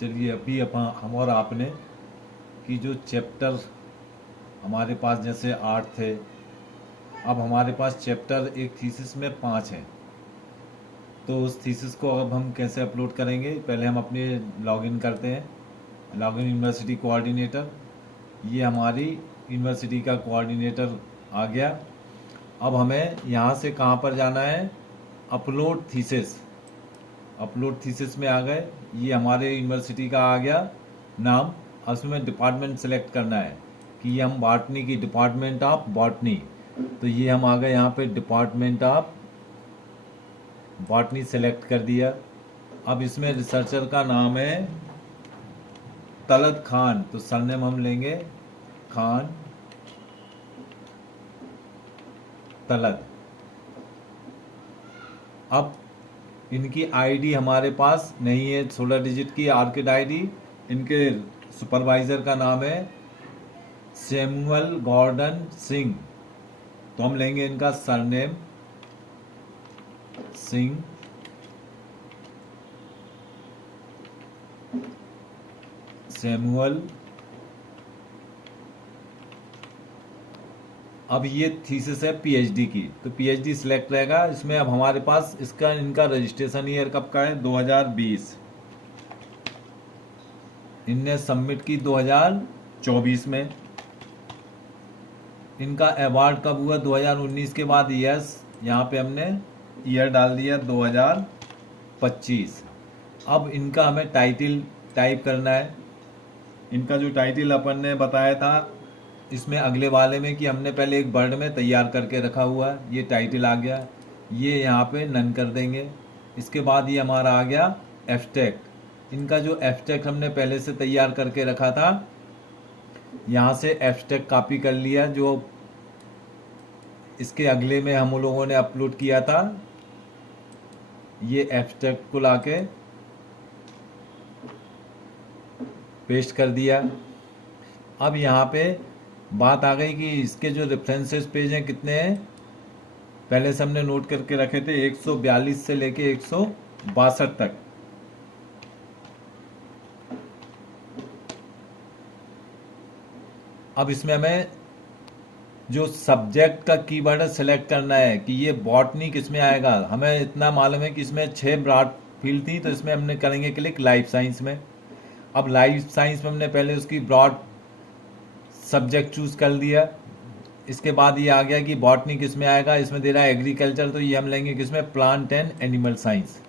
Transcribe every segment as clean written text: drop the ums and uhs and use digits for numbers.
चलिए अभी हम और आपने कि जो चैप्टर हमारे पास जैसे 8 थे, अब हमारे पास चैप्टर एक थीसिस में 5 हैं। तो उस थीसिस को अब हम कैसे अपलोड करेंगे, पहले हम अपने लॉगिन करते हैं। लॉगिन यूनिवर्सिटी कोऑर्डिनेटर, ये हमारी यूनिवर्सिटी का कोऑर्डिनेटर आ गया। अब हमें यहाँ से कहाँ पर जाना है, अपलोड थीसिस। अपलोड थीसिस में आ गए, ये हमारे यूनिवर्सिटी का आ गया नाम। अब उसमें डिपार्टमेंट सेलेक्ट करना है कि ये हम बॉटनी की, डिपार्टमेंट ऑफ बॉटनी। तो ये हम आ गए यहाँ पे डिपार्टमेंट ऑफ बॉटनी सेलेक्ट कर दिया। अब इसमें रिसर्चर का नाम है तलत खान, तो सरनेम हम लेंगे खान तलत। अब इनकी आईडी हमारे पास नहीं है, 16 डिजिट की आर्किड आईडी। इनके सुपरवाइजर का नाम है सैमुअल गॉर्डन सिंह, तो हम लेंगे इनका सरनेम सिंह। सैमुअल। अब ये थीसिस है पीएचडी की, तो पीएचडी सिलेक्ट रहेगा इसमें। अब हमारे पास इसका इनका रजिस्ट्रेशन ईयर कब का है, 2020। इनने सबमिट की 2024 में। इनका अवार्ड कब हुआ, 2019 के बाद। यस, यहाँ पे हमने ईयर डाल दिया 2025। अब इनका हमें टाइटल टाइप करना है। इनका जो टाइटल अपन ने बताया था इसमें अगले वाले में कि हमने पहले एक वर्ड में तैयार करके रखा हुआ है, ये टाइटल आ गया। ये यहाँ पे नन कर देंगे। इसके बाद ये हमारा आ गया एब्स्ट्रैक्ट। इनका जो एब्स्ट्रैक्ट हमने पहले से तैयार करके रखा था, यहाँ से एब्स्ट्रैक्ट कॉपी कर लिया, जो इसके अगले में हम लोगों ने अपलोड किया था। ये एब्स्ट्रैक्ट को लाके पेस्ट कर दिया। अब यहाँ पे बात आ गई कि इसके जो रेफरेंसेस पेज हैं कितने हैं, पहले से हमने नोट करके रखे थे 142 से लेके 162 तक। अब इसमें हमें जो सब्जेक्ट का कीवर्ड है सिलेक्ट करना है कि ये बॉटनी किस में आएगा। हमें इतना मालूम है कि इसमें 6 ब्रॉड फील्ड थी, तो इसमें हमने करेंगे क्लिक लाइफ साइंस में। अब लाइफ साइंस में हमने पहले उसकी ब्रॉड सब्जेक्ट चूज कर दिया। इसके बाद ये आ गया कि बॉटनी किस में आएगा, इसमें दे रहा है एग्रीकल्चर, तो ये हम लेंगे किसमें, प्लांट एंड एनिमल साइंस।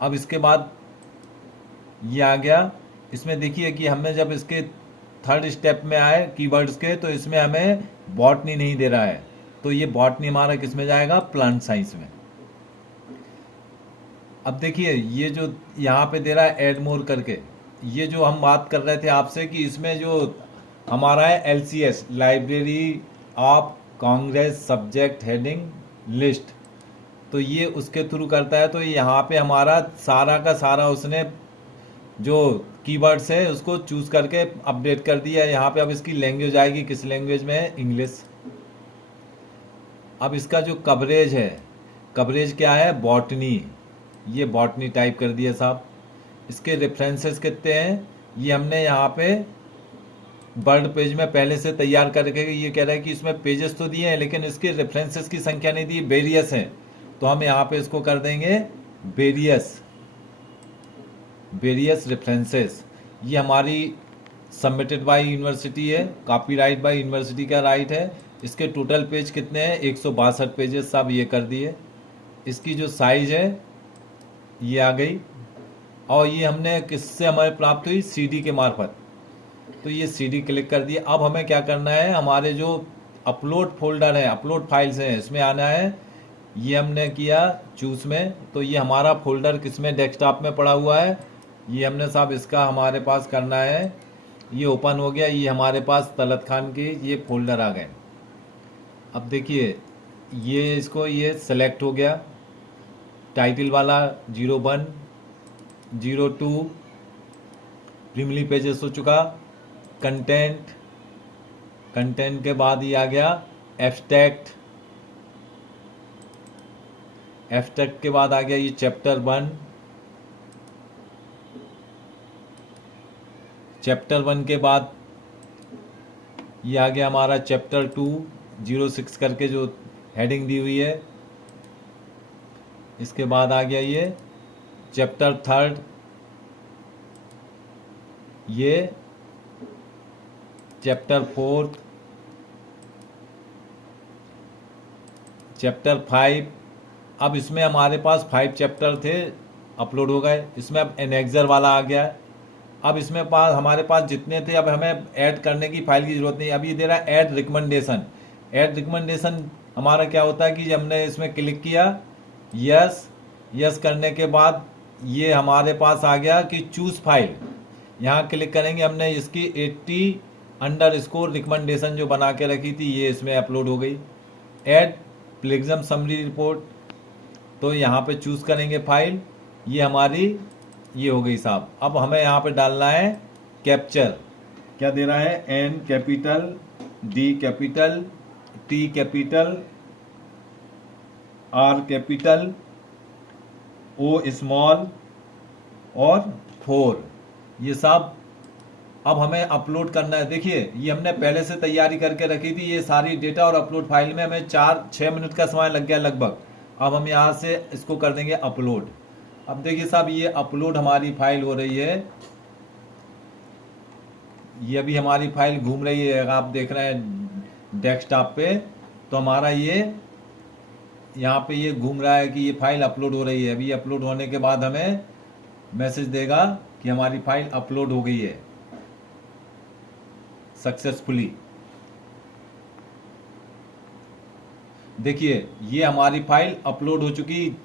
अब इसके बाद ये आ गया, इसमें देखिए कि हमने जब इसके थर्ड स्टेप में आए कीवर्ड्स के, तो इसमें हमें बॉटनी नहीं दे रहा है, तो ये बॉटनी हमारा किस में जाएगा, प्लांट साइंस में। अब देखिए ये जो यहाँ पे दे रहा है ऐड मोर करके, ये जो हम बात कर रहे थे आपसे कि इसमें जो हमारा है LCS, library of Congress subject heading list, तो ये उसके थ्रू करता है। तो यहाँ पे हमारा सारा का सारा उसने जो कीवर्ड्स है उसको चूज करके अपडेट कर दिया है यहाँ पे। अब इसकी लैंग्वेज आएगी, किस लैंग्वेज में है, इंग्लिश। अब इसका जो कवरेज है, कवरेज क्या है, बॉटनी, ये बॉटनी टाइप कर दिया साहब। इसके रेफरेंसेस कितने हैं, ये हमने यहाँ पे वर्ड पेज में पहले से तैयार करके, ये कह रहा है कि इसमें पेजेस तो दिए हैं लेकिन इसके रेफरेंसेस की संख्या नहीं दी, वेरियस है, तो हम यहाँ पे इसको कर देंगे वेरियस, वेरियस रेफरेंसेस। ये हमारी सबमिटेड बाय यूनिवर्सिटी है, कॉपीराइट बाय यूनिवर्सिटी का राइट है। इसके टोटल पेज कितने हैं, 162 पेजेस साहब, ये कर दिए। इसकी जो साइज है ये आ गई, और ये हमने किससे हमें प्राप्त हुई, सीडी के मार्फत, तो ये सीडी क्लिक कर दिए। अब हमें क्या करना है, हमारे जो अपलोड फोल्डर है, अपलोड फाइल्स हैं, इसमें आना है। ये हमने किया चूज में, तो ये हमारा फोल्डर किसमें, डेस्कटॉप में पड़ा हुआ है। ये हमने साहब इसका हमारे पास करना है, ये ओपन हो गया। ये हमारे पास तलत खान के ये फोल्डर आ गए। अब देखिए ये इसको ये सेलेक्ट हो गया, टाइटल वाला 01 02 प्रीमिली पेजेस हो चुका। कंटेंट, कंटेंट के बाद ये आ गया एब्स्ट्रैक्ट, एब्स्ट्रैक्ट के बाद आ गया ये चैप्टर 1, चैप्टर 1 के बाद ये आ गया हमारा चैप्टर 206 करके जो हेडिंग दी हुई है। इसके बाद आ गया ये चैप्टर 3, ये चैप्टर 4, चैप्टर 5। अब इसमें हमारे पास 5 चैप्टर थे, अपलोड हो गए। इसमें अब एनेक्सर वाला आ गया है। अब इसमें हमारे पास जितने थे, अब हमें ऐड करने की फाइल की ज़रूरत नहीं। अब ये दे रहा है ऐड रिकमेंडेशन। ऐड रिकमेंडेशन हमारा क्या होता है कि हमने इसमें क्लिक किया, यस यस करने के बाद ये हमारे पास आ गया कि चूज़ फाइल। यहाँ क्लिक करेंगे, हमने इसकी 80_ रिकमेंडेशन जो बना के रखी थी ये इसमें अपलोड हो गई। ऐड प्लेगरिज्म समरी रिपोर्ट, तो यहाँ पे चूज़ करेंगे फाइल, ये हमारी ये हो गई साहब। अब हमें यहाँ पे डालना है कैप्चर। क्या दे रहा है? N capital, D capital, T capital, R capital, O small और 4, ये सब अब हमें अपलोड करना है। देखिए ये हमने पहले से तैयारी करके रखी थी ये सारी डेटा, और अपलोड फाइल में हमें 4-6 मिनट का समय लग गया लगभग। अब हम यहाँ से इसको कर देंगे अपलोड। अब देखिए साहब ये अपलोड हमारी फाइल हो रही है, ये अभी हमारी फाइल घूम रही है। अगर आप देख रहे हैं डेस्कटॉप पे तो हमारा ये यहाँ पे ये घूम रहा है कि ये फाइल अपलोड हो रही है। अभी अपलोड होने के बाद हमें मैसेज देगा कि हमारी फाइल अपलोड हो गई है सक्सेसफुली। देखिए ये हमारी फाइल अपलोड हो चुकी,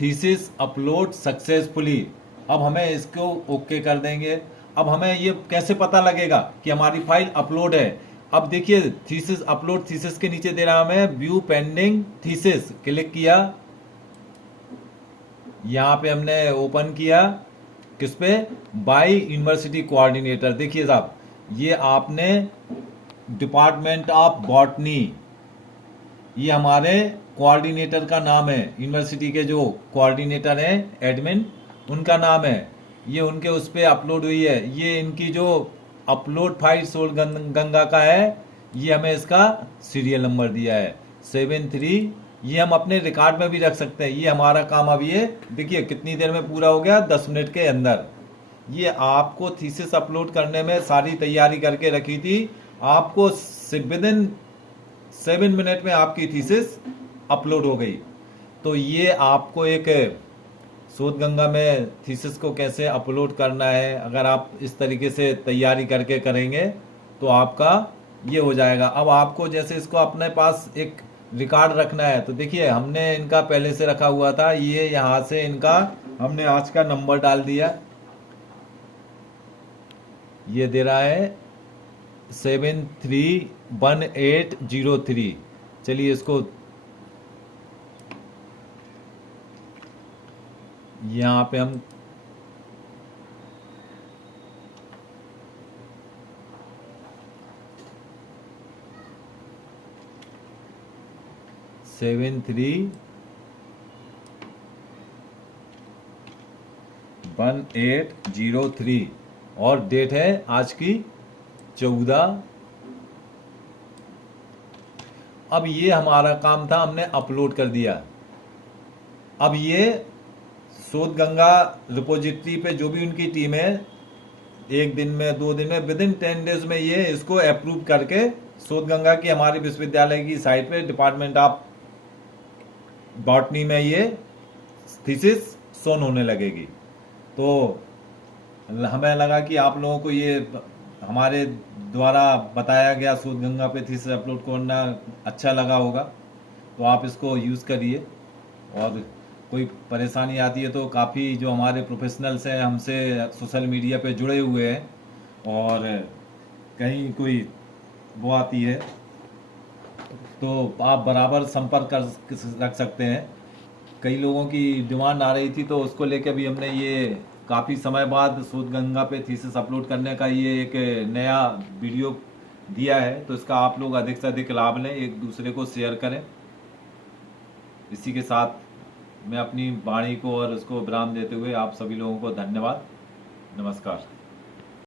थीसिस अपलोड सक्सेसफुली। अब हमें इसको ओके कर देंगे। अब हमें ये कैसे पता लगेगा कि हमारी फाइल अपलोड है? अब देखिए थीसिस अपलोड, थीसिस के नीचे दे रहा हमें व्यू पेंडिंग थीसिस, क्लिक किया, यहाँ पे हमने ओपन किया, किस पे? By university coordinator. देखिए साहब ये आपने डिपार्टमेंट ऑफ बॉटनी, ये हमारे कोऑर्डिनेटर का नाम है, यूनिवर्सिटी के जो कोऑर्डिनेटर हैं एडमिन उनका नाम है, ये उनके उस पर अपलोड हुई है। ये इनकी जो अपलोड फाइल सोल गंगा का है, ये हमें इसका सीरियल नंबर दिया है 73। ये हम अपने रिकॉर्ड में भी रख सकते हैं। ये हमारा काम अब ये देखिए कितनी देर में पूरा हो गया, 10 मिनट के अंदर। ये आपको थीसिस अपलोड करने में सारी तैयारी करके रखी थी, आपको विदिन 7 मिनट में आपकी थीसिस अपलोड हो गई। तो ये आपको एक शोध गंगा में थीसिस को कैसे अपलोड करना है, अगर आप इस तरीके से तैयारी करके करेंगे तो आपका ये हो जाएगा। अब आपको जैसे इसको अपने पास एक रिकॉर्ड रखना है, तो देखिए हमने इनका पहले से रखा हुआ था, ये यहाँ से इनका हमने आज का नंबर डाल दिया, ये दे रहा है 731803। चलिए इसको यहाँ पे हम सेवन थ्री 1803 और डेट है आज की 14। अब ये हमारा काम था, हमने अपलोड कर दिया। अब ये शोध गंगा रिपोजिटरी पे जो भी उनकी टीम है, 1 दिन में 2 दिन में विदिन 10 डेज में ये इसको अप्रूव करके शोध गंगा की हमारे विश्वविद्यालय की साइट पे डिपार्टमेंट ऑफ बॉटनी में ये थीसिस शोन होने लगेगी। तो हमें लगा कि आप लोगों को ये हमारे द्वारा बताया गया शोध गंगा पे थीसिस अपलोड करना अच्छा लगा होगा, तो आप इसको यूज़ करिए। और कोई परेशानी आती है तो काफ़ी जो हमारे प्रोफेशनल्स हैं हमसे सोशल मीडिया पे जुड़े हुए हैं, और कहीं कोई वो आती है तो आप बराबर संपर्क रख सकते हैं। कई लोगों की डिमांड आ रही थी तो उसको लेकर भी हमने ये काफ़ी समय बाद शोध गंगा पे थीसिस अपलोड करने का ये एक नया वीडियो दिया है, तो इसका आप लोग अधिक से अधिक लाभ लें, एक दूसरे को शेयर करें। इसी के साथ मैं अपनी वाणी को और उसको विराम देते हुए आप सभी लोगों को धन्यवाद, नमस्कार।